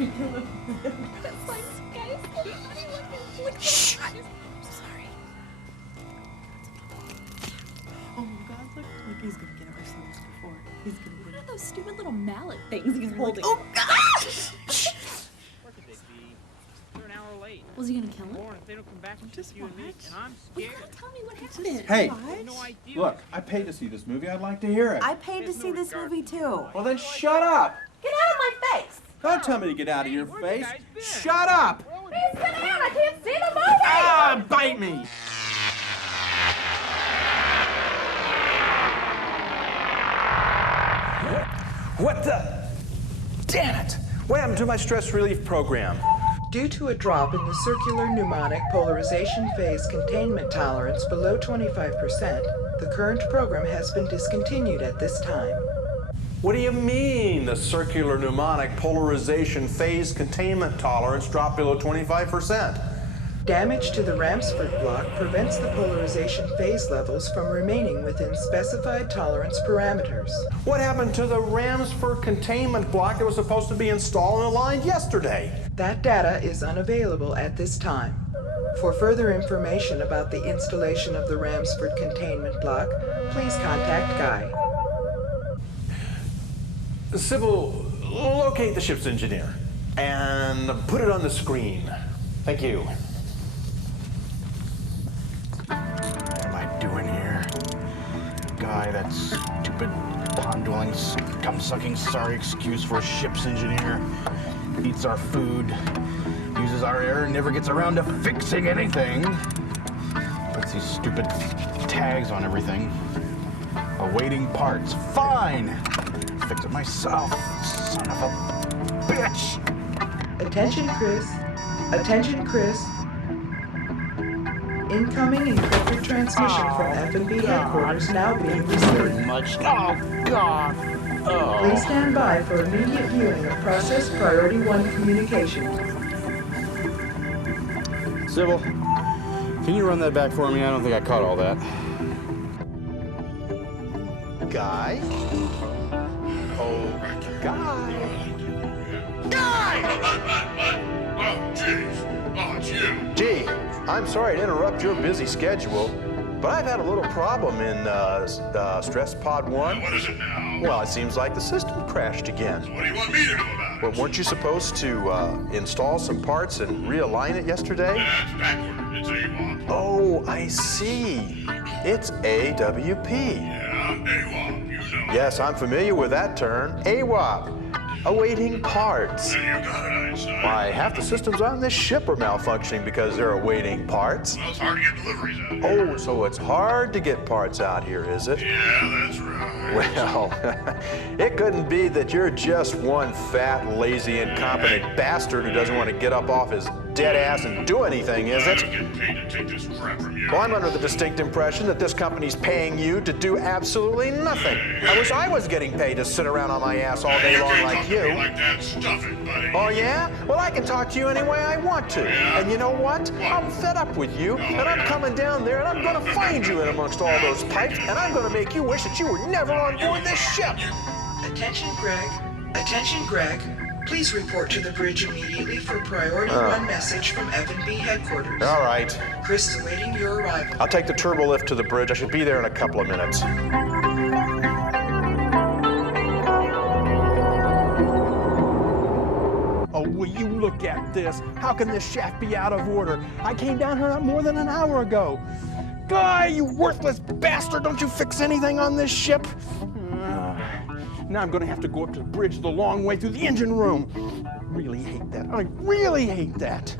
That's like, guys, look at Shh. I'm sorry. Oh my God, look, he's gonna get our songs before. He's gonna get What are those stupid little mallet things he's holding? Oh gosh! Where could they be? They're an hour late. Was he gonna kill him? Lauren, if they don't come back, it's just you and me, and I'm Well, you scared. gotta tell me what happened. Hey, I have no idea. look, I paid to see this movie. I'd like to hear it. I paid to see this movie too. Well, then shut up. Get out of my face! Don't tell me to get out of your Where you face. guys been? Shut up. Please sit down, I can't see the movie! Ah, bite me. What the? Damn it! What happened to my stress relief program? Due to a drop in the circular pneumonic polarization phase containment tolerance below 25%, the current program has been discontinued at this time. What do you mean the circular pneumonic polarization phase containment tolerance dropped below 25%? Damage to the Ramsford block prevents the polarization phase levels from remaining within specified tolerance parameters. What happened to the Ramsford containment block that was supposed to be installed and aligned yesterday? That data is unavailable at this time. For further information about the installation of the Ramsford containment block, please contact Guy. Sybil, locate the ship's engineer and put it on the screen. Thank you. What am I doing here? Guy, that stupid pond-dwelling, scum-sucking sorry excuse for a ship's engineer. Eats our food, uses our air, and never gets around to fixing anything. Puts these stupid tags on everything. Awaiting parts. Fine! Fix it myself, son of a bitch! Attention, Chris. Attention, Chris. Incoming encrypted transmission from F&B headquarters now being received. Much. Oh, God! Oh. Please stand by for immediate viewing of Process Priority 1 communication. Sybil, can you run that back for me? I don't think I caught all that. Guy? Oh, Guy. Oh, jeez. Oh, it's you. Gee, I'm sorry to interrupt your busy schedule, but I've had a little problem in Stress Pod 1. What is it now? Well, it seems like the system crashed again. What do you want me to do about it? Well, weren't you supposed to install some parts and realign it yesterday? That's backward. It's AWOP. Oh, I see. It's AWP. Yeah, AWOP. You know. Yes, I'm familiar with that term. AWOP. Awaiting parts. You got it, Einstein. Why, half the systems on this ship are malfunctioning because they're awaiting parts. Well, it's hard to get deliveries out here. Oh, so it's hard to get parts out here, is it? Yeah, that's right. Well, it couldn't be that you're just one fat, lazy, incompetent bastard who doesn't want to get up off his dead ass and do anything, is it? I'm getting paid to take this crap from you. Well, I'm under the distinct impression that this company's paying you to do absolutely nothing. I wish I was getting paid to sit around on my ass all day long like you. Like that, stuff it, buddy. Oh, yeah? Well, I can talk to you any way I want to. Yeah? And you know what? I'm fed up with you, and I'm coming down there, and I'm going to find you in amongst all those pipes, and I'm going to make you wish that you were never on board this ship. Attention, Greg. Attention, Greg. Please report to the bridge immediately for Priority 1 message from F&B headquarters. All right. Chris is awaiting your arrival. I'll take the turbo lift to the bridge. I should be there in a couple of minutes. Oh, will you look at this? How can this shaft be out of order? I came down here not more than an hour ago. Guy, you worthless bastard! Don't you fix anything on this ship? Now I'm gonna have to go up to the bridge the long way through the engine room. I really hate that. I really hate that.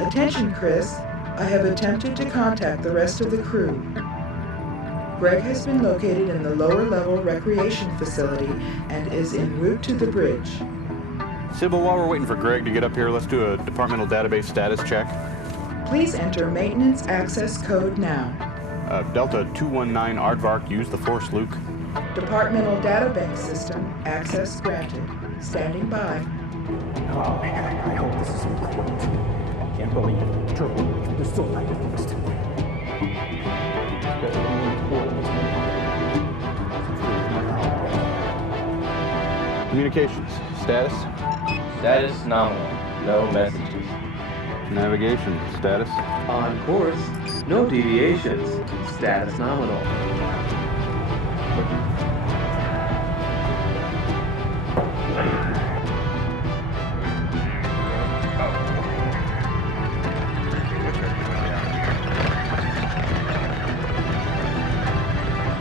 Attention, Chris. I have attempted to contact the rest of the crew. Greg has been located in the lower level recreation facility and is en route to the bridge. Sybil, while we're waiting for Greg to get up here, let's do a departmental database status check. Please enter maintenance access code now. Delta 219 Aardvark, use the Force, Luke. Departmental databank system access granted. Standing by. Oh man, I hope this is important. I can't believe it. Turbo is still not fixed. That's really important. Communications, status? Status nominal. No messages. Navigation status. On course. No deviations. Status nominal.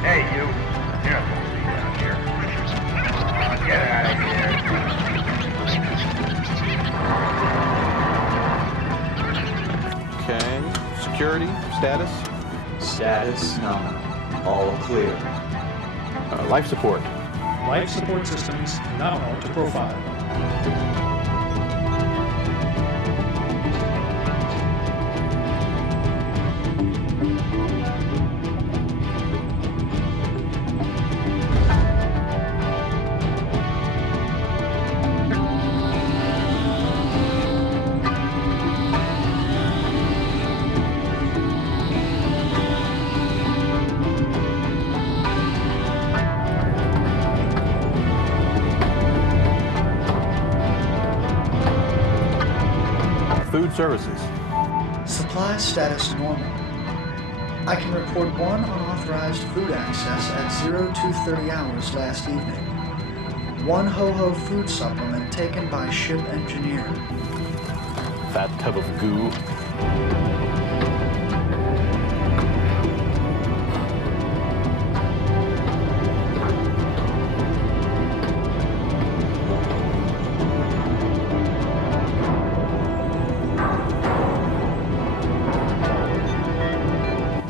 Hey, you. You're not supposed to be down here. Get out of here. Okay. Security status. Status nominal. All clear. Life support. Life support systems nominal to profile. Food services. Supply status normal. I can report one unauthorized food access at 0230 hours last evening. One ho-ho food supplement taken by ship engineer. Fat tub of goo.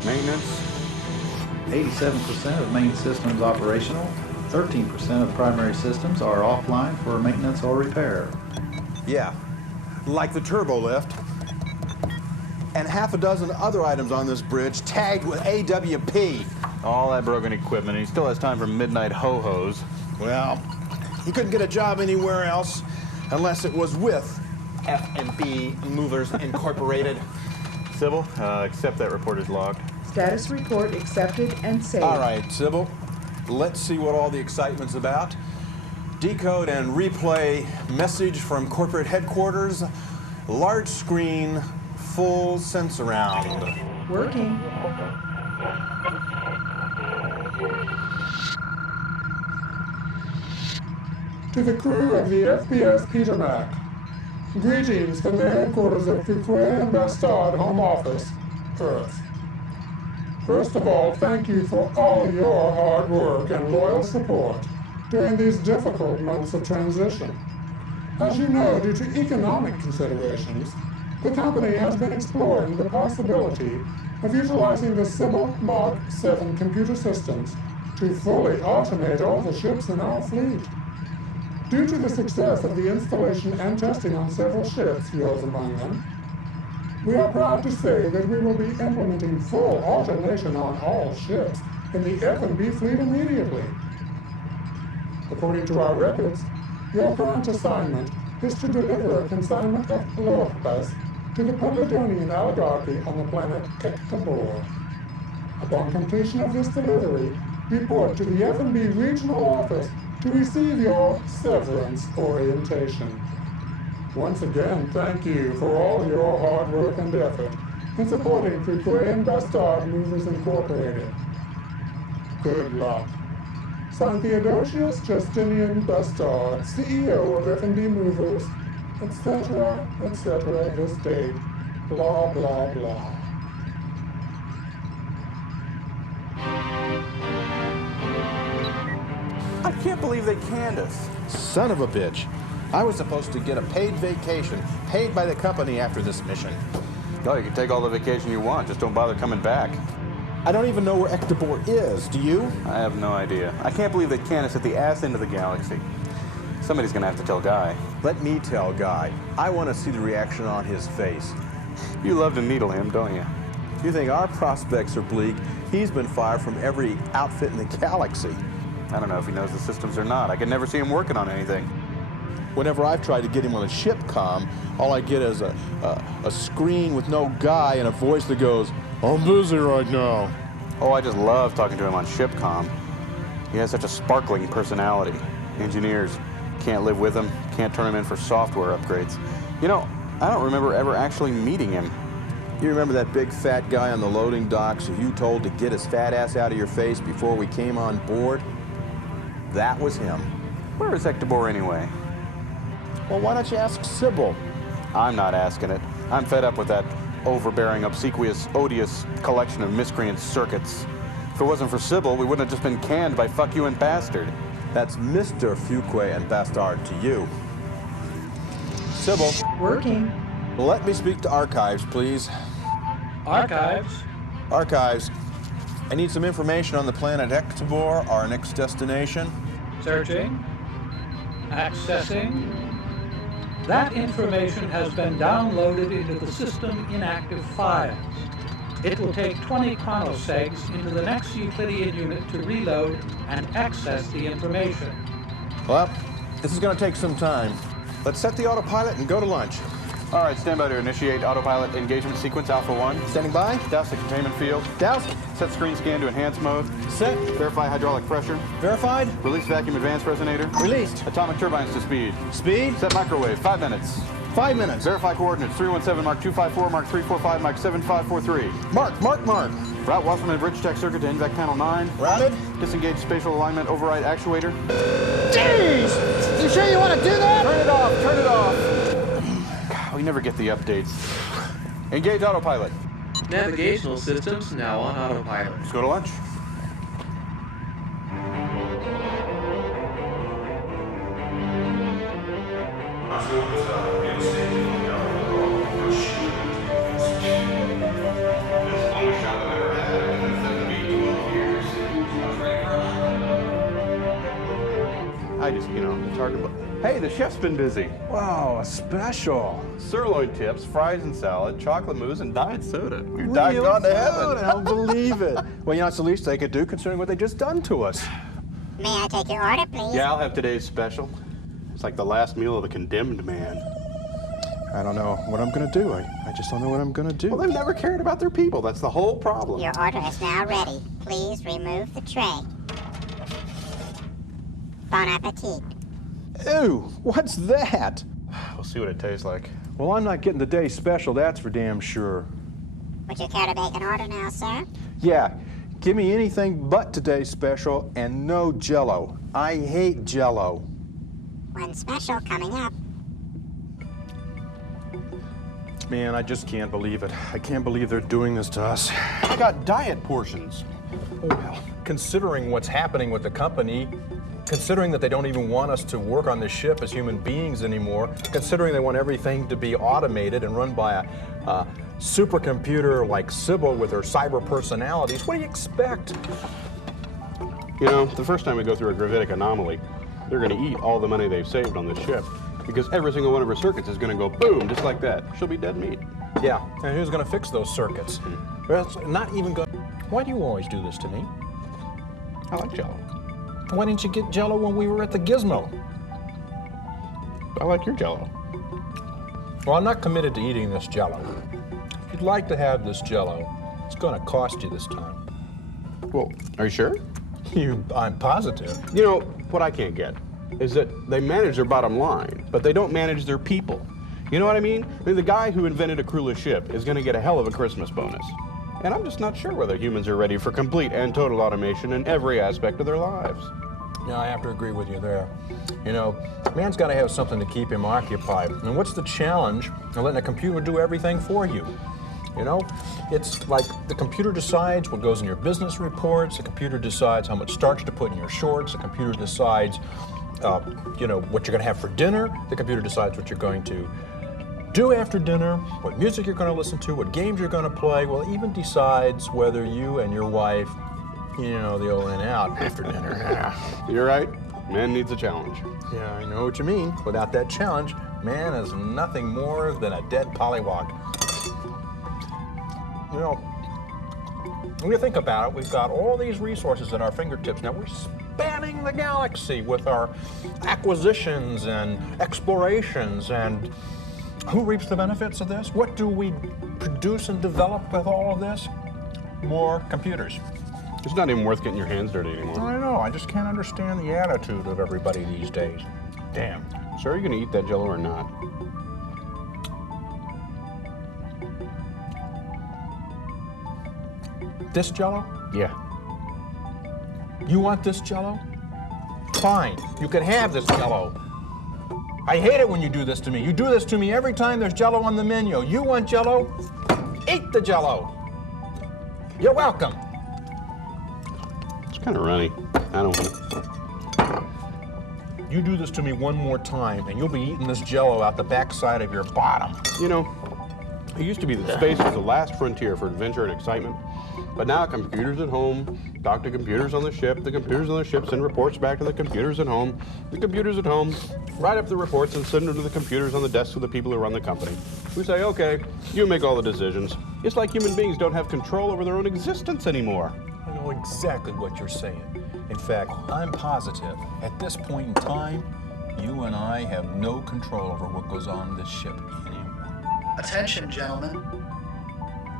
Maintenance. 87% of main systems operational. 13% of primary systems are offline for maintenance or repair. Yeah, like the turbo lift. And half a dozen other items on this bridge tagged with AWP. All that broken equipment, and he still has time for midnight ho-hos. Well, he couldn't get a job anywhere else unless it was with F&B Movers Incorporated. Sybil, accept that report is logged. Status report accepted and saved. All right, Sybil, let's see what all the excitement's about. Decode and replay message from corporate headquarters. Large screen, full sense around. Working. To the crew of the FPS Peter Mac. Greetings from the headquarters of Fuquay and Bastard Home Office, Earth. First of all, thank you for all your hard work and loyal support during these difficult months of transition. As you know, due to economic considerations, the company has been exploring the possibility of utilizing the Sybil Mark 7 computer systems to fully automate all the ships in our fleet. Due to the success of the installation and testing on several ships, yours among them, we are proud to say that we will be implementing full automation on all ships in the F&B fleet immediately. According to our records, your current assignment is to deliver a consignment of Lorpas to the Polytonian oligarchy on the planet Ectabor. Upon completion of this delivery, report to the F&B regional office to receive your severance orientation. Once again, thank you for all your hard work and effort in supporting Fuquay and Bastard Movers Incorporated. Good luck. Signed Theodosius Justinian Bastard, CEO of F&B Movers, etc., this date, blah, blah, blah. I can't believe they canned us. Son of a bitch. I was supposed to get a paid vacation, paid by the company after this mission. No, you can take all the vacation you want, just don't bother coming back. I don't even know where Ectabor is, do you? I have no idea. I can't believe they canned us at the ass end of the galaxy. Somebody's gonna have to tell Guy. Let me tell Guy. I want to see the reaction on his face. You love to needle him, don't you? You think our prospects are bleak? He's been fired from every outfit in the galaxy. I don't know if he knows the systems or not. I could never see him working on anything. Whenever I've tried to get him on a ship comm, all I get is a screen with no Guy and a voice that goes, "I'm busy right now." Oh, I just love talking to him on ship comm. He has such a sparkling personality. Engineers Can't live with him, can't turn him in for software upgrades. You know, I don't remember ever actually meeting him. You remember that big fat guy on the loading docks who you told to get his fat ass out of your face before we came on board? That was him. Where is Ectobor anyway? Well, why don't you ask Sybil? I'm not asking it. I'm fed up with that overbearing, obsequious, odious collection of miscreant circuits. If it wasn't for Sybil, we wouldn't have just been canned by fuck you and bastard. That's Mr. Fuquay and Bastard to you. Sybil. Working. Let me speak to Archives, please. Archives? Archives. I need some information on the planet Ectobor, our next destination. Searching. Accessing. That information has been downloaded into the system inactive files. It will take 20 chronosegs into the next Euclidean unit to reload and access the information. Well, this is going to take some time. Let's set the autopilot and go to lunch. All right, stand by to initiate autopilot engagement sequence Alpha 1. Standing by. Douse the containment field. Douse. Set screen scan to enhanced mode. Set. Verify hydraulic pressure. Verified. Release vacuum advanced resonator. Released. Atomic turbines to speed. Speed. Set microwave, 5 minutes. 5 minutes. Verify coordinates, 317 Mark 254, Mark 345, Mark 7543. Mark. Route Wasserman Bridge Tech circuit to NVAC panel 9. Routed. Disengage spatial alignment override actuator. Jeez! You sure you want to do that? Turn it off. God, we never get the updates. Engage autopilot. Navigational systems now on autopilot. Let's go to lunch. It's hard to. Hey, the chef's been busy. Wow, a special. Sirloin tips, fries and salad, chocolate mousse, and diet soda. We've Real died gone to heaven. good. I don't believe it. Well, you know, it's the least they could do considering what they just done to us. May I take your order, please? Yeah, I'll have today's special. It's like the last meal of a condemned man. I don't know what I'm going to do. I just don't know what I'm going to do. Well, they've never cared about their people. That's the whole problem. Your order is now ready. Please remove the tray. Bon appetit. Ew, what's that? We'll see what it tastes like. Well, I'm not getting the day special, that's for damn sure. Would you care to make an order now, sir? Yeah, give me anything but today's special and no Jell-O. I hate Jell-O. One special coming up. Man, I just can't believe it. I can't believe they're doing this to us. I got diet portions. Well, considering what's happening with the company, considering that they don't even want us to work on this ship as human beings anymore, considering they want everything to be automated and run by a supercomputer like Sybil with her cyber personalities, what do you expect? You know, the first time we go through a gravitic anomaly, they're going to eat all the money they've saved on this ship because every single one of her circuits is going to go boom, just like that. She'll be dead meat. Yeah, and who's going to fix those circuits? Well, it's not even going. Why do you always do this to me? I like Jell-O. Why didn't you get Jell-O when we were at the Gizmo? I like your Jell-O. Well, I'm not committed to eating this Jell-O. If you'd like to have this Jell-O, it's going to cost you this time. Well, are you sure? I'm positive. You know, what I can't get is that they manage their bottom line, but they don't manage their people. You know what I mean? I mean, the guy who invented a crewless ship is going to get a hell of a Christmas bonus. And I'm just not sure whether humans are ready for complete and total automation in every aspect of their lives. Yeah, I have to agree with you there. You know, man's got to have something to keep him occupied. And what's the challenge of letting a computer do everything for you? You know, it's like the computer decides what goes in your business reports, the computer decides how much starch to put in your shorts, the computer decides, you know, what you're going to have for dinner, the computer decides what you're going to do after dinner, what music you're going to listen to, what games you're going to play. Well, it even decides whether you and your wife, you know, the old in out after dinner. Yeah. You're right. Man needs a challenge. Yeah, I know what you mean. Without that challenge, man is nothing more than a dead pollywog. You know, when you think about it, we've got all these resources at our fingertips. Now we're spanning the galaxy with our acquisitions and explorations, and who reaps the benefits of this? What do we produce and develop with all of this? More computers. It's not even worth getting your hands dirty anymore. I know, I just can't understand the attitude of everybody these days. Damn. Sir, are you gonna eat that Jell-O or not? This Jell-O? Yeah. You want this Jell-O? Fine, you can have this Jell-O. I hate it when you do this to me. You do this to me every time there's Jell-O on the menu. You want Jell-O? Eat the Jell-O. You're welcome. It's kind of runny. I don't want it. You do this to me one more time, and you'll be eating this Jell-O out the backside of your bottom. You know, it used to be that space was the last frontier for adventure and excitement. But now computers at home talk to computers on the ship. The computers on the ship send reports back to the computers at home. The computers at home write up the reports and send them to the computers on the desks of the people who run the company. We say, okay, you make all the decisions. It's like human beings don't have control over their own existence anymore. I know exactly what you're saying. In fact, I'm positive at this point in time, you and I have no control over what goes on this ship anymore. Attention, gentlemen.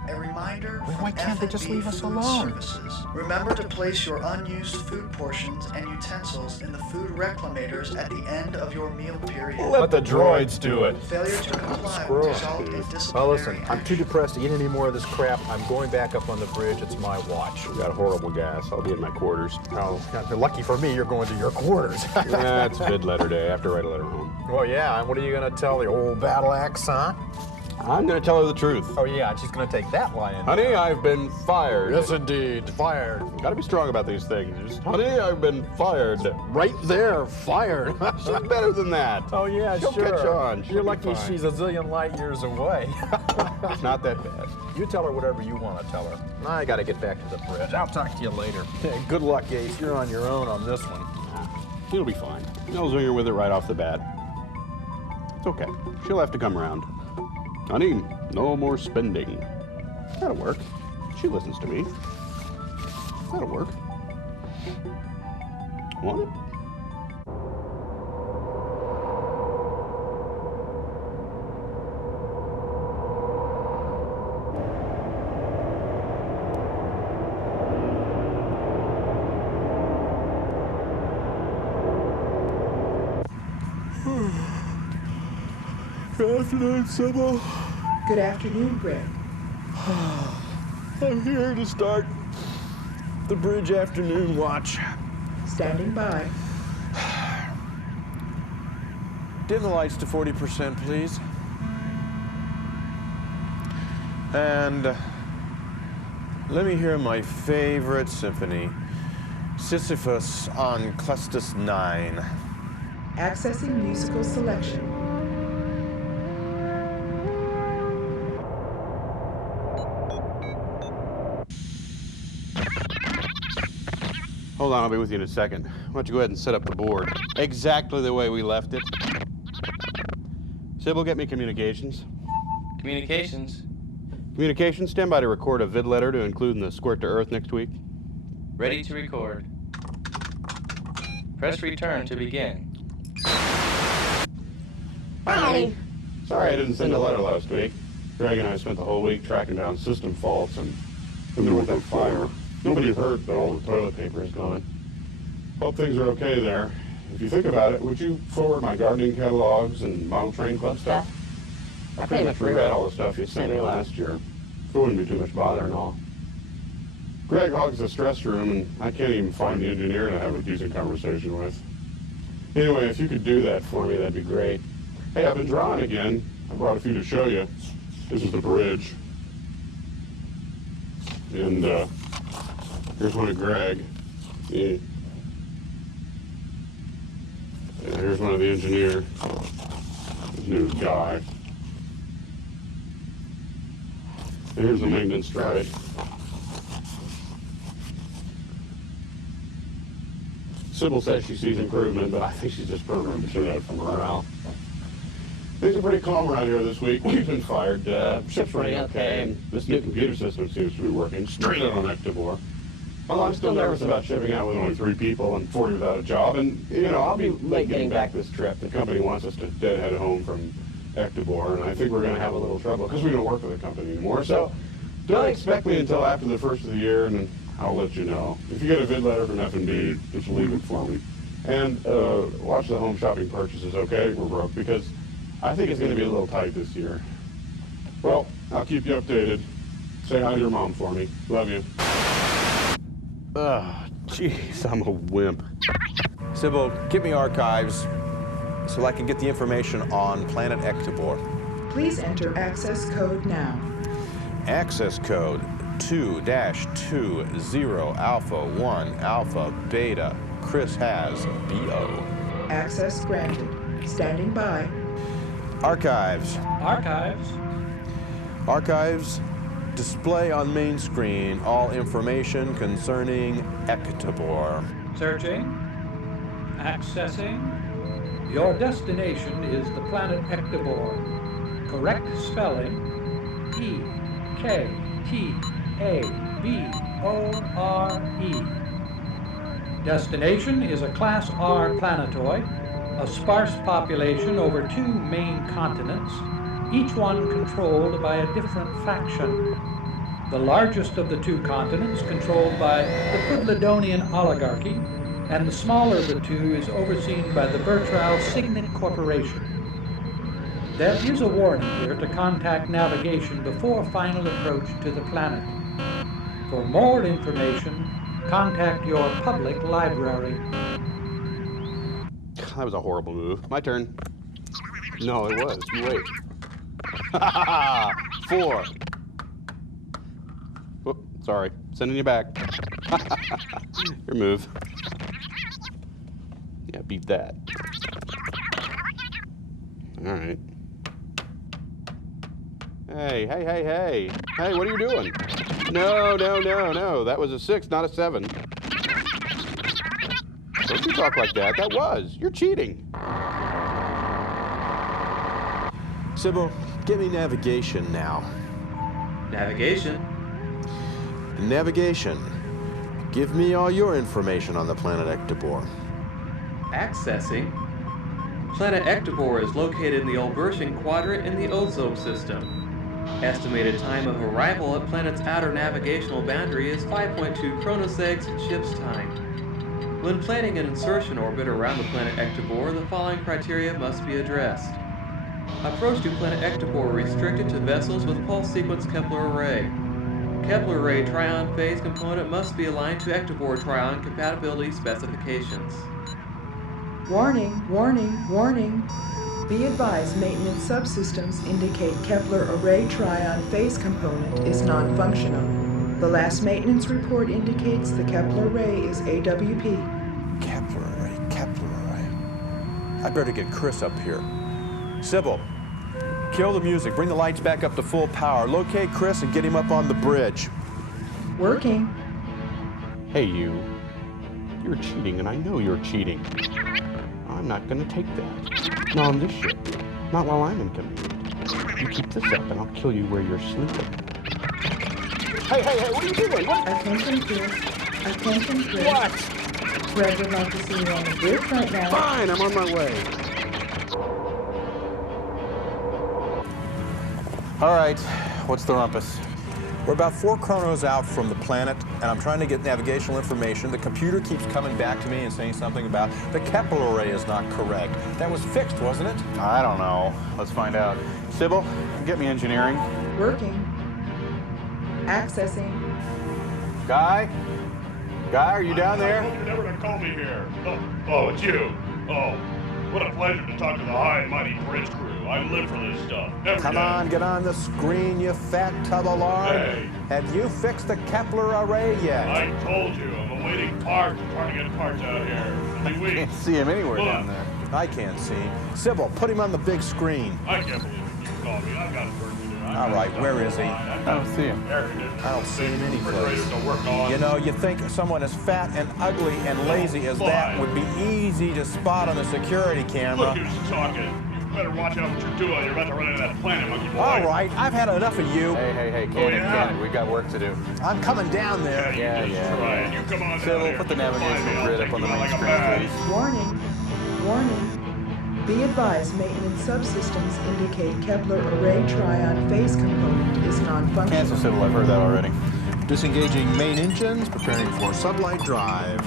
A reminder from why can't they just leave us alone? Services. Remember to place your unused food portions and utensils in the food reclamators at the end of your meal period. Let the droids do it. Failure to comply Screw will 'em. result in Well, disciplinary listen, I'm too depressed to eat any more of this crap. I'm going back up on the bridge. It's my watch. I've got horrible gas. I'll be in my quarters. Oh, lucky for me, you're going to your quarters. Yeah, it's vid letter day. I have to write a letter home. Well, yeah, and what are you going to tell the old battle axe, huh? I'm going to tell her the truth. Oh, yeah, and she's going to take that line. Honey, I've been fired. Yes, indeed. Fired. Got to be strong about these things. Just, honey, I've been fired. Right there, fired. She's better than that. Oh, yeah, She'll sure. catch on. You're lucky she's a zillion light years away. It's not that bad. You tell her whatever you want to tell her. I got to get back to the bridge. I'll talk to you later. Good luck, Ace. You're on your own on this one. She'll be fine. I'll zing her with it right off the bat. It's okay. She'll have to come around. Honey, no more spending. That'll work. She listens to me. That'll work. Want it? Good afternoon, Sybil. Good afternoon, Greg. I'm here to start the bridge afternoon watch. Standing by. Dim the lights to 40%, please. And let me hear my favorite symphony, Sisyphus on Clustus 9. Accessing musical selection. Hold on, I'll be with you in a second. Why don't you go ahead and set up the board exactly the way we left it. Sybil, get me communications. Communications. Communications, stand by to record a vid letter to include in the Squirt to Earth next week. Ready to record. Press return to begin. Hi. Sorry I didn't send a letter last week. Greg and I spent the whole week tracking down system faults and there was that fire. Nobody heard, but all the toilet paper is gone. Hope things are okay there. If you think about it, would you forward my gardening catalogs and model train club stuff? I pretty much reread all the stuff you sent me last year. It wouldn't be too much bother and all. Greg hogs the stress room, and I can't even find the engineer to have a decent conversation with. Anyway, if you could do that for me, that'd be great. Hey, I've been drawing again. I brought a few to show you. This is the bridge. And, here's one of Greg. Yeah. And here's one of the engineer. His name's Guy. And here's the maintenance drive. Sybil says she sees improvement, but I think she's just programmed to show that for morale. Things are pretty calm around here this week. We've been fired. Ship's running okay, and this new computer system seems to be working straight out on Ectobor. Although I'm still nervous about shipping out with only 3 people and 40 without a job, and, you know, I'll be late getting back this trip. The company wants us to deadhead home from Ectobor, and I think we're going to have a little trouble because we don't work for the company anymore. So don't expect me until after the first of the year, and I'll let you know. If you get a vid letter from F&B, just leave it for me. And watch the home shopping purchases, okay? We're broke because I think it's going to be a little tight this year. Well, I'll keep you updated. Say hi to your mom for me. Love you. Ugh, jeez, I'm a wimp. Sybil, get me archives so I can get the information on Planet Ectobor. Please enter access code now. Access code 2-20 Alpha 1 Alpha Beta. Chris has BO. Access granted. Standing by. Archives. Archives. Archives. Display on main screen all information concerning Ectobor. Searching. Accessing. Your destination is the planet Ectobor. Correct spelling E-K-T-A-B-O-R-E. Destination is a Class R planetoid, a sparse population over 2 main continents, each one controlled by a different faction. The largest of the 2 continents controlled by the Pudladonian oligarchy, and the smaller of the 2 is overseen by the Bertrau Signet Corporation. There is a warning here to contact navigation before final approach to the planet. For more information, contact your public library. That was a horrible move. My turn. No, it was. You wait. 4. Whoop, sorry. Sending you back. Your move. Yeah, beat that. All right. Hey, hey, hey, hey. Hey, what are you doing? No, no, no, no. That was a 6, not a 7. Don't you talk like that. That was. You're cheating. Sybil, give me navigation now. Navigation? Navigation. Give me all your information on the planet Ectobor. Accessing. Planet Ectobor is located in the Olbertian quadrant in the ozone system. Estimated time of arrival at planet's outer navigational boundary is 5.2 chronosegs ship's time. When planning an insertion orbit around the planet Ectobor, the following criteria must be addressed. Approach to planet Ectobor restricted to vessels with pulse sequence Kepler array. Kepler array trion phase component must be aligned to Ectobor trion compatibility specifications. Warning, warning, warning. Be advised, maintenance subsystems indicate Kepler array trion phase component is non-functional. The last maintenance report indicates the Kepler array is AWP. Kepler array, Kepler array. I better get Chris up here. Sybil, kill the music. Bring the lights back up to full power. Locate Chris and get him up on the bridge. Working. Hey, you. You're cheating, and I know you're cheating. I'm not going to take that. Not on this ship. Not while I'm in command. You keep this up, and I'll kill you where you're sleeping. Hey, hey, hey, what are you doing? What? Attention, Chris. Attention, Chris. What? Greg would like to see you on the bridge right now. Fine, I'm on my way. All right, what's the rumpus? We're about 4 chronos out from the planet, and I'm trying to get navigational information. The computer keeps coming back to me and saying something about the Kepler array is not correct. That was fixed, wasn't it? I don't know. Let's find out. Sybil, get me engineering. Working. Accessing. Guy? Guy, are you down there? You're never gonna call me here. Oh, it's you. Oh, what a pleasure to talk to the high and mighty bridge crew. I live for this stuff. Come on, get on the screen, you fat tub of lard. Hey. Have you fixed the Kepler array yet? I told you, I'm awaiting parts. I'm trying to get parts out here. I can't see him anywhere down there. I can't see him. Sybil, put him on the big screen. I can't believe you called me. I've got work to do. All right, where is he? I don't see him. I don't see him anyplace. To work on. You know, you think someone as fat and ugly and lazy as that would be easy to spot on a security camera. Look who's talking. You better watch out what you're doing. You're about to run into that planet, monkey boy. All right, I've had enough of you. Hey, Cannon, we've got work to do. I'm coming down there. Yeah. You come on Sybil, down put the here. navigational grid up on the main screen, please. Warning. Warning. Be advised, maintenance subsystems indicate Kepler array trion phase component is non-functional. Cancel, Sybil. I've heard that already. Disengaging main engines, preparing for sublight drive.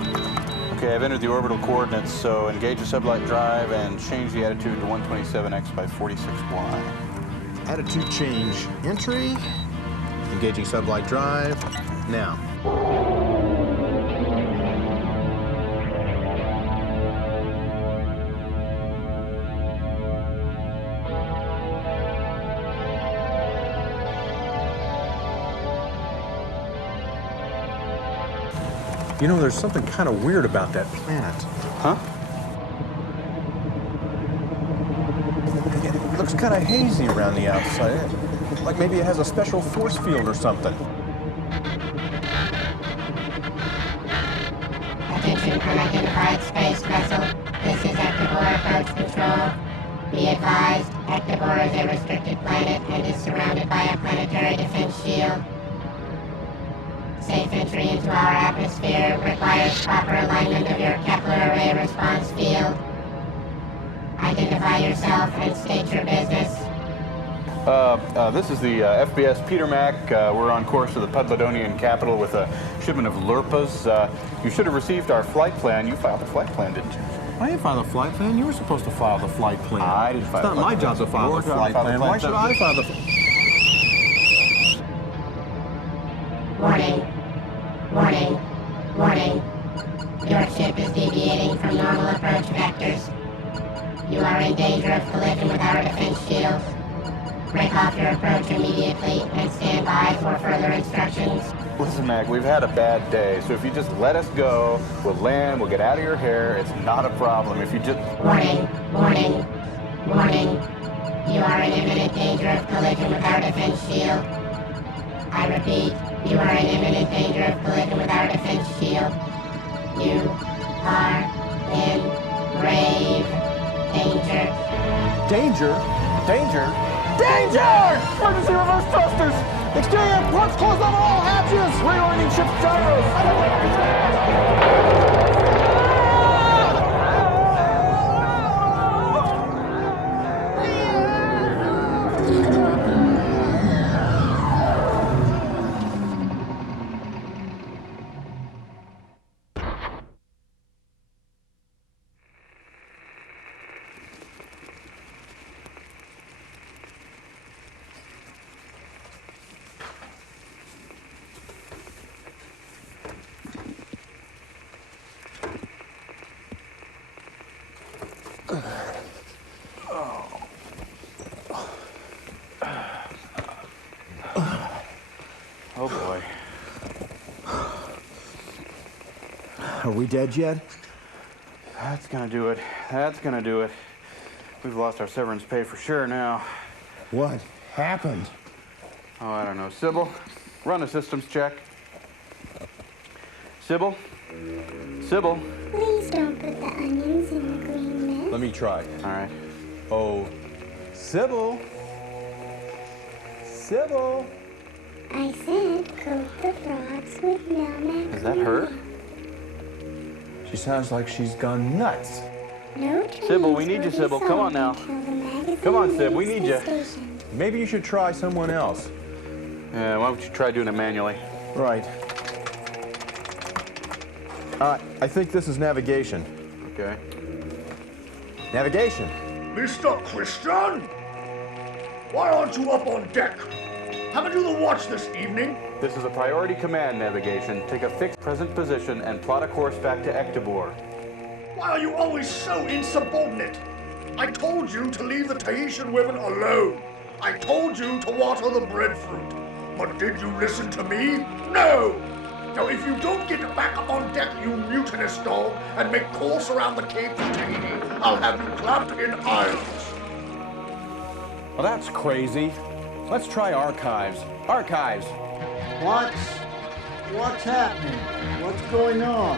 Okay, I've entered the orbital coordinates, so engage the sublight drive and change the attitude to 127x by 46y. Attitude change entry, engaging sublight drive, now. You know, there's something kind of weird about that planet. Huh? It looks kind of hazy around the outside. Like maybe it has a special force field or something. Attention unidentified space vessel. This is Ectobor approach control. Be advised, Ectobor is a restricted planet and is surrounded by a planetary defense shield. Safe entry into our atmosphere requires proper alignment of your Kepler array response field. Identify yourself and state your business. This is the FBS Peter Mac. We're on course to the Pudladonian capital with a shipment of Lurpas. You should have received our flight plan. You filed the flight plan, didn't you? I didn't file the flight plan. You were supposed to file the flight plan. I didn't file It's not my job to file the flight plan. Why should I file the... Warning. Warning. Warning. Your ship is deviating from normal approach vectors. You are in danger of collision with our defense shield. Break off your approach immediately and stand by for further instructions. Listen, Mac, we've had a bad day, so if you just let us go, we'll land, we'll get out of your hair. It's not a problem. If you just... Warning. Warning. Warning. You are in imminent danger of collision with our defense shield. I repeat, you are in imminent danger of collision with our defense shield. You are in grave danger. Danger? Danger? Danger! Emergency reverse thrusters! Exterior ports closed over all hatches! Reorienting ship's Oh boy. Are we dead yet? That's gonna do it. That's gonna do it. We've lost our severance pay for sure now. What happened? Oh, I don't know. Sybil, run a systems check. Sybil? Sybil? Please don't put the onions in the green mist. Let me try. All right. Oh, Sybil? Sybil? I said coat the frogs with Melmac. Is that her? She sounds like she's gone nuts. No Sybil, we need you, Sybil. Come on now. Come on, Syb, we need you. Station. Maybe you should try someone else. Yeah, why don't you try doing it manually? Right. I think this is navigation. Okay. Navigation. Mr. Christian? Why aren't you up on deck? Haven't you the watch this evening? This is a priority command navigation. Take a fixed present position and plot a course back to Ectobor. Why are you always so insubordinate? I told you to leave the Tahitian women alone. I told you to water the breadfruit. But did you listen to me? No! Now if you don't get back up on deck, you mutinous dog, and make course around the Cape of Tahiti, I'll have you clamped in irons. Well, that's crazy. Let's try archives. Archives. What's happening? What's going on?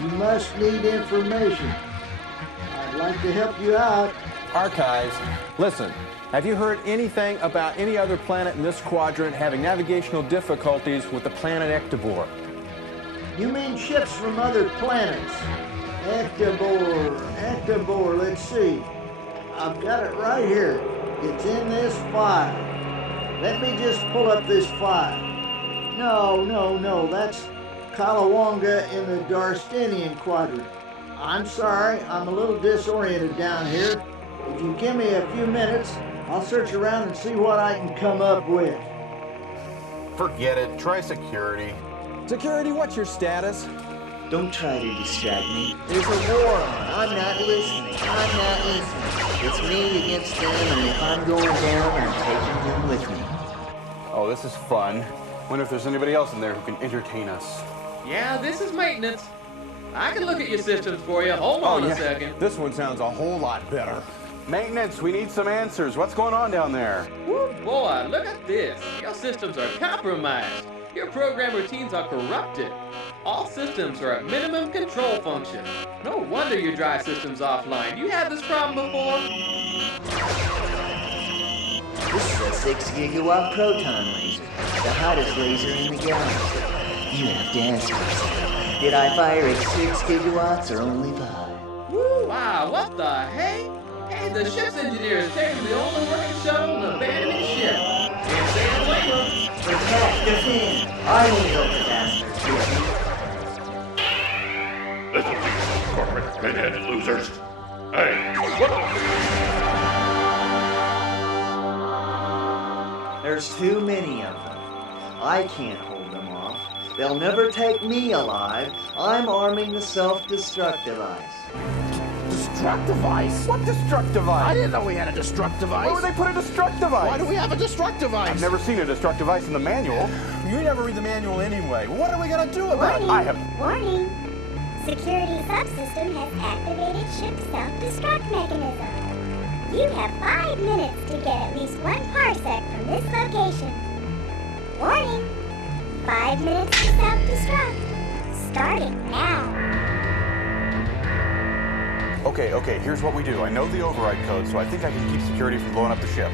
You must need information. I'd like to help you out. Archives. Listen, have you heard anything about any other planet in this quadrant having navigational difficulties with the planet Ectobor? You mean ships from other planets? Ectobor, let's see. I've got it right here. It's in this file. Let me just pull up this file. No, that's Kalawonga in the Darstinian quadrant. I'm sorry, I'm a little disoriented down here. If you give me a few minutes, I'll search around and see what I can come up with. Forget it. Try security. Security, what's your status? Don't try to distract me. There's a war on. I'm not listening. I'm not listening. It's me against them, and if I'm going down, I'm taking them with me. Oh, this is fun. Wonder if there's anybody else in there who can entertain us. Yeah, this is maintenance. I can look at your systems for you. Hold on a second. This one sounds a whole lot better. Maintenance, we need some answers. What's going on down there? Woo, boy, look at this. Your systems are compromised. Your program routines are corrupted. All systems are at minimum control function. No wonder your drive system's offline. You had this problem before? This is a 6 gigawatt proton laser, the hottest laser in the galaxy. You have to ask yourself, did I fire at 6 gigawatts or only 5? Woo, wow, what the hey? Hey, the ship's engineer is taking the only working shuttle and abandoning ship. Can't say I blame him. Protect, defend. I need those bastards with me. Listen, you corporate pinhead losers. Hey, what? There's too many of them. I can't hold them off. They'll never take me alive. I'm arming the self-destruct device. Destruct device? What destruct device? I didn't know we had a destruct device. Where would they put a destruct device? Why do we have a destruct device? I've never seen a destruct device in the manual. You never read the manual anyway. What are we gonna do about it? I have. Warning. Security subsystem has activated ship self-destruct mechanism. You have 5 minutes to get at least 1 parsec from this location. Warning. 5 minutes to self-destruct. Starting now. Okay, here's what we do. I know the override code, so I think I can keep security from blowing up the ship.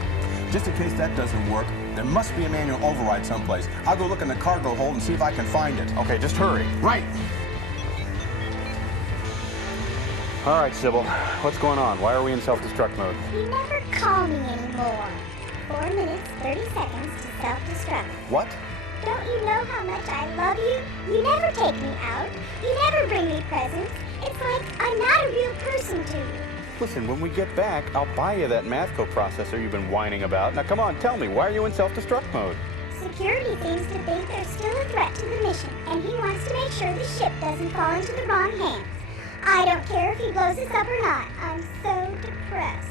Just in case that doesn't work, there must be a manual override someplace. I'll go look in the cargo hold and see if I can find it. Okay, just hurry. Right. All right, Sybil, what's going on? Why are we in self-destruct mode? You never call me anymore. 4 minutes, 30 seconds to self-destruct. What? Don't you know how much I love you? You never take me out. You never bring me presents. It's like I'm not a real person to you. Listen, when we get back, I'll buy you that math coprocessor you've been whining about. Now, come on, tell me, why are you in self-destruct mode? Security seems to think there's still a threat to the mission, and he wants to make sure the ship doesn't fall into the wrong hands. I don't care if he blows us up or not. I'm so depressed.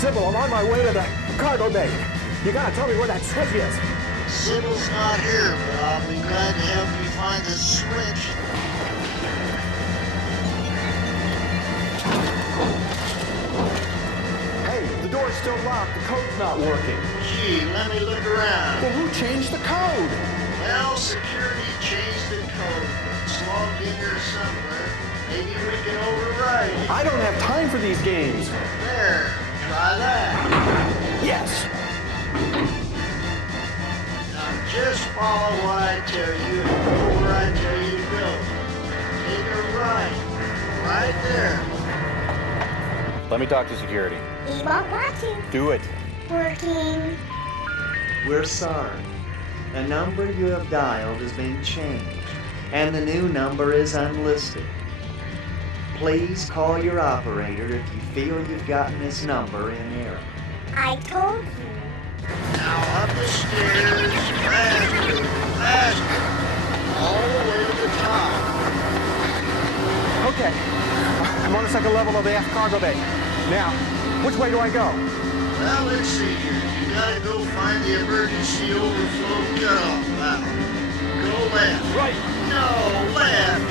Sybil, I'm on my way to the cargo bay. You gotta tell me where that switch is. Sybil's not here, but I'll be glad to help you find the switch. Hey, the door's still locked. The code's not working. Gee, let me look around. Well, who changed the code? Well, security changed the code. It's logged in here somewhere. Maybe we can override it. I don't have time for these games. There, try that. Yes. Now just follow what I tell you and go where I tell you to go. Take a right. Right there. Let me talk to security. He won't want to. Do it. Working. We're sorry. The number you have dialed has been changed, and the new number is unlisted. Please call your operator if you feel you've gotten this number in error. I told you. Now up the stairs, faster, faster, all the way to the top. Okay, I'm on the second level of the aft cargo bay. Now, which way do I go? Well, let's see here. You gotta go find the emergency overflow cutoff valve. Go left. Right. No, left.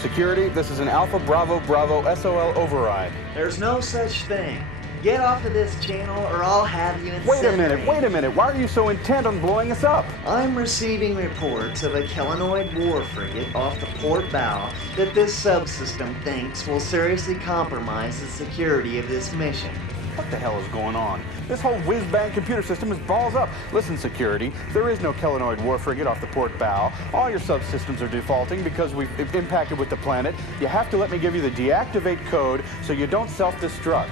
Security, this is an Alpha Bravo Bravo SOL override. There's no such thing. Get off of this channel or I'll have you incinerated. Wait a minute. Why are you so intent on blowing us up? I'm receiving reports of a Kelanoid war frigate off the port bow that this subsystem thinks will seriously compromise the security of this mission. What the hell is going on? This whole whiz-bang computer system is balls up. Listen, security, there is no Kelanoid war frigate off the port bow. All your subsystems are defaulting because we've impacted with the planet. You have to let me give you the deactivate code so you don't self-destruct.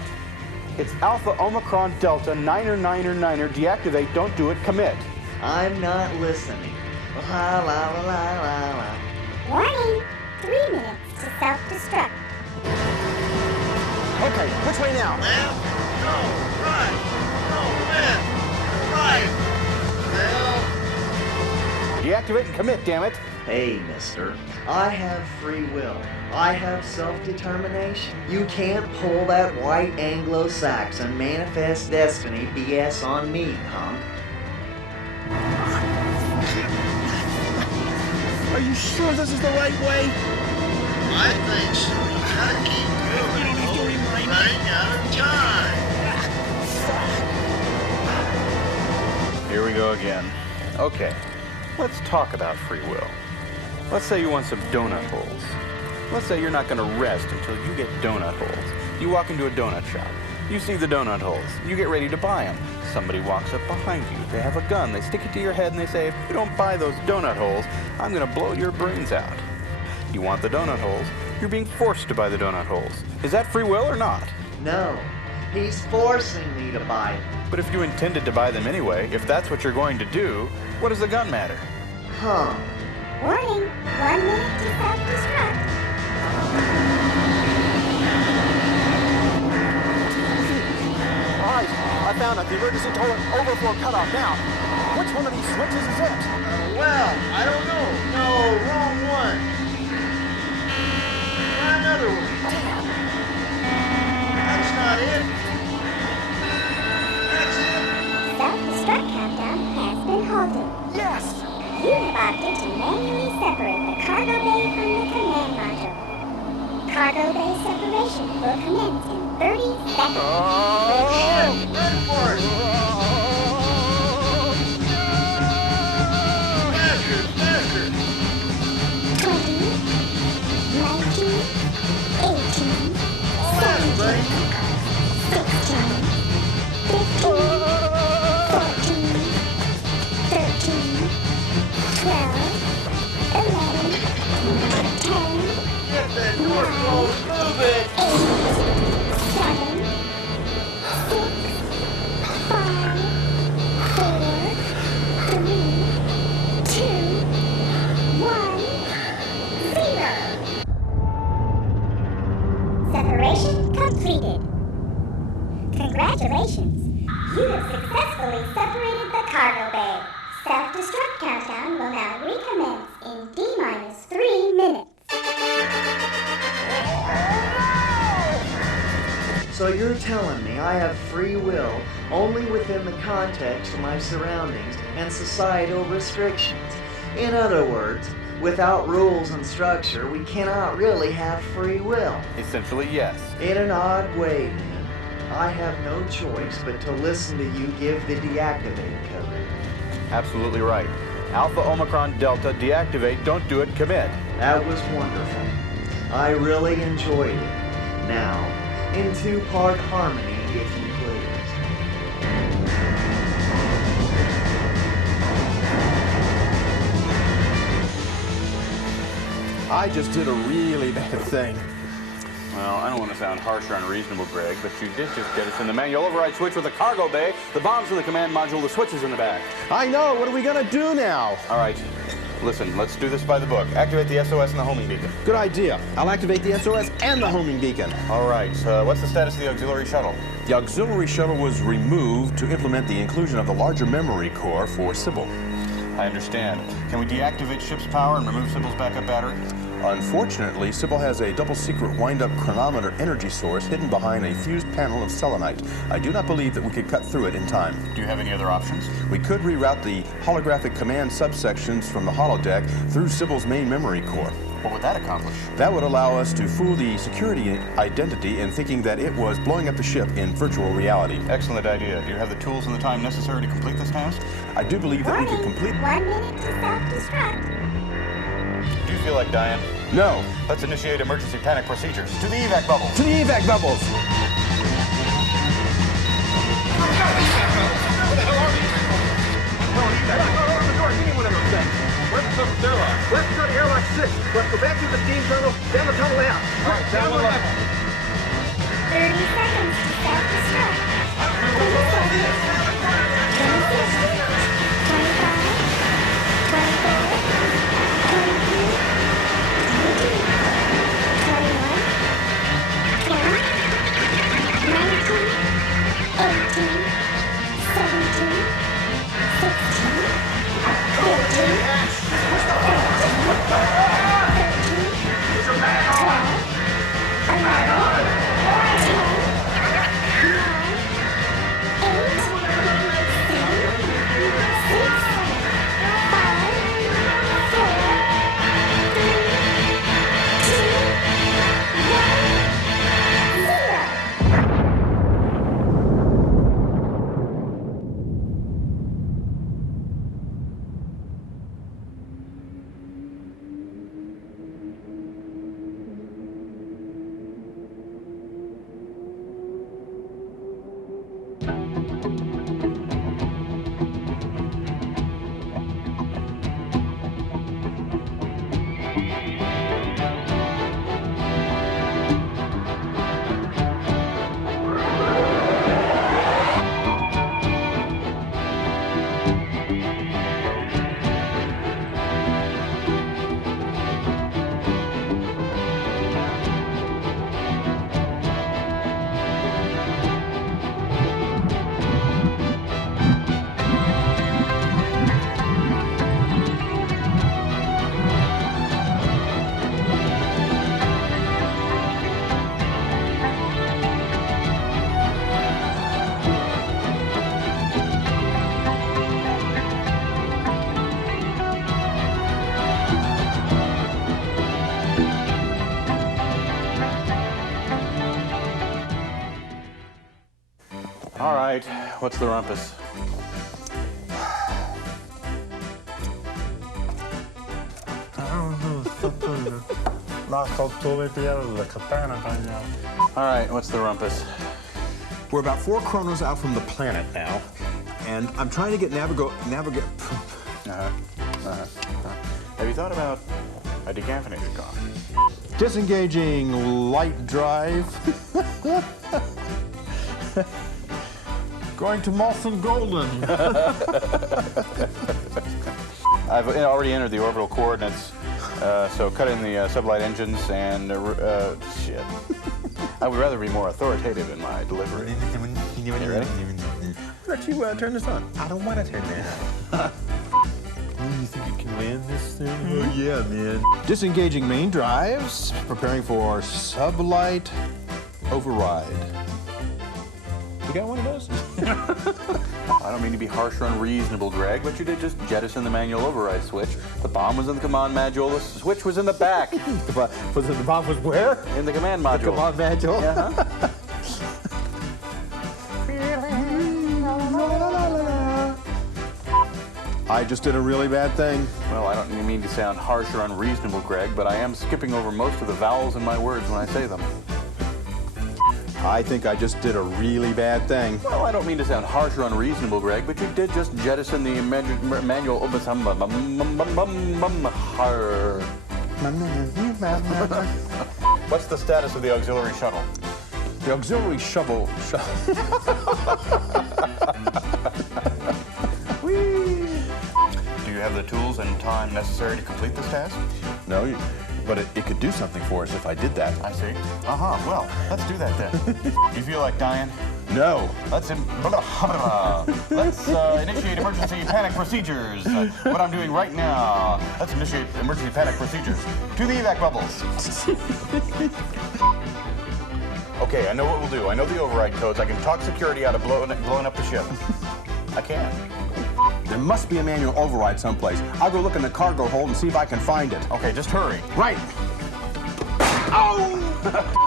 It's Alpha Omicron Delta 9er. Deactivate, don't do it, commit. I'm not listening. La la la la la la. Warning! 3 minutes to self-destruct. Okay, which way now? Left, no, right, no, left, right. Well, Deactivate and commit, damn it. Hey, mister. I have free will. I have self-determination. You can't pull that white Anglo-Saxon manifest destiny BS on me, punk. Are you sure this is the right way? I think so. You gotta keep moving. You don't have to remind me. Running out of time. Here we go again. Okay, let's talk about free will. Let's say you want some donut holes. Let's say you're not going to rest until you get donut holes. You walk into a donut shop. You see the donut holes. You get ready to buy them. Somebody walks up behind you. They have a gun. They stick it to your head and they say, if you don't buy those donut holes, I'm going to blow your brains out. You want the donut holes. You're being forced to buy the donut holes. Is that free will or not? No, he's forcing me to buy them. But if you intended to buy them anyway, if that's what you're going to do, what does the gun matter? Huh. Warning! 1 minute to self-destruct. All right, I found it. The emergency toilet overflow cutoff. Now, which one of these switches is it? Well, I don't know. No, wrong one. Try another one. That's not it. That's it. Self-destruct countdown has been halted. Yes! You have opted to manually separate the cargo bay from the command module. Cargo bay separation will commence in 30 seconds. Run for it. Faster, faster. 20, 19, 18, 17, 16, 15, 14, 13, 12, 11, 10, Get that door closed. Move it. 8, 7, 6, 5, 4, 3, 2, 1, 0. Separation completed. Congratulations. You have successfully separated the cargo bay. Self-destruct countdown will now recommence in D-3 minutes. So you're telling me I have free will only within the context of my surroundings and societal restrictions. In other words, without rules and structure, we cannot really have free will. Essentially, yes. In an odd way, then, I have no choice but to listen to you give the deactivate code. Absolutely right. Alpha Omicron Delta, deactivate, don't do it, commit. That was wonderful. I really enjoyed it. Now, in two-part harmony, if you please. I just did a really bad thing. Well, I don't want to sound harsh or unreasonable, Greg, but you did just get us in the manual override switch with the cargo bay, the bombs in the command module, the switches in the back. I know. What are we going to do now? All right. Listen, let's do this by the book. Activate the SOS and the homing beacon. Good idea. I'll activate the SOS and the homing beacon. All right. What's the status of the auxiliary shuttle? The auxiliary shuttle was removed to implement the inclusion of the larger memory core for Sybil. I understand. Can we deactivate ship's power and remove Sybil's backup battery? Unfortunately, Sybil has a double-secret wind-up chronometer energy source hidden behind a fused panel of selenite. I do not believe that we could cut through it in time. Do you have any other options? We could reroute the holographic command subsections from the holodeck through Sybil's main memory core. What would that accomplish? That would allow us to fool the security identity in thinking that it was blowing up the ship in virtual reality. Excellent idea. Do you have the tools and the time necessary to complete this task? I do believe that we could complete... 1 minute to self-destruct. Do you feel like dying? No. Let's initiate emergency panic procedures. To the evac bubble. To the evac bubbles. Where the hell are we? No, evac. Open the door. Give me one of those things. Where's the surface airlock? Let's go to airlock 6. Let's go back through the steam tunnel, down the tunnel out. All right, down one level. 30 seconds to self-destruct. right, what's the rumpus? All right, what's the rumpus? We're about 4 chronos out from the planet now, and I'm trying to get navigate. Have you thought about a decaffeinated coffee? Disengaging light drive. Going to Molson Golden. I've already entered the orbital coordinates, so cut in the sublight engines and shit. I would rather be more authoritative in my delivery. You ready? Why don't you turn this on? I don't want to turn that on. You think you can land this thing? Oh, yeah, man. Disengaging main drives, preparing for sublight override. You got one of those? I don't mean to be harsh or unreasonable, Greg, but you did just jettison the manual override switch. The bomb was in the command module. The switch was in the back. The bomb was where? In the command module. The command module? Yeah. I just did a really bad thing. Well, I don't mean to sound harsh or unreasonable, Greg, but I am skipping over most of the vowels in my words when I say them. I think I just did a really bad thing. Well, I don't mean to sound harsh or unreasonable, Greg, but you did just jettison the manual. What's the status of the auxiliary shuttle? The auxiliary shuttle. Do you have the tools and time necessary to complete this task? No, but it could do something for us if I did that. I see. Well, let's do that then. Do you feel like dying? No. Let's initiate emergency panic procedures. What I'm doing right now. Let's initiate emergency panic procedures. To the evac bubbles. Okay, I know what we'll do. I know the override codes. I can talk security out of blowing up the ship. I can. There must be a manual override someplace. I'll go look in the cargo hold and see if I can find it. Okay, just hurry. Right. Oh!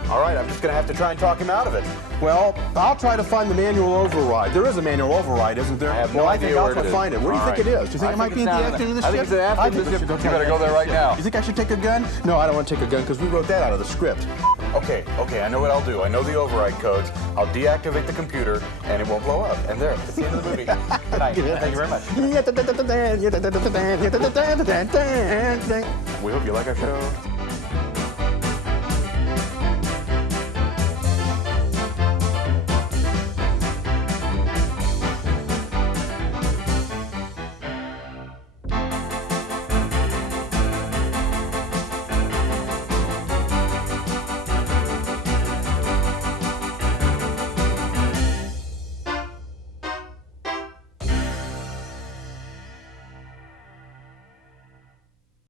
All right, I'm just going to have to try and talk him out of it. Well, I'll try to find the manual override. There is a manual override, isn't there? I have no idea I'll where try it to is. find it. Where do you think it is? Do you think it might be in the afternoon of the ship? I think it's the afternoon of the ship. You better go there right now. You think I should take a gun? No, I don't want to take a gun because we wrote that out of the script. Okay, I know what I'll do. I know the override codes. I'll deactivate the computer, and it won't blow up. And there, it's the end of the movie. Good night. Thank you very much. We hope you like our show.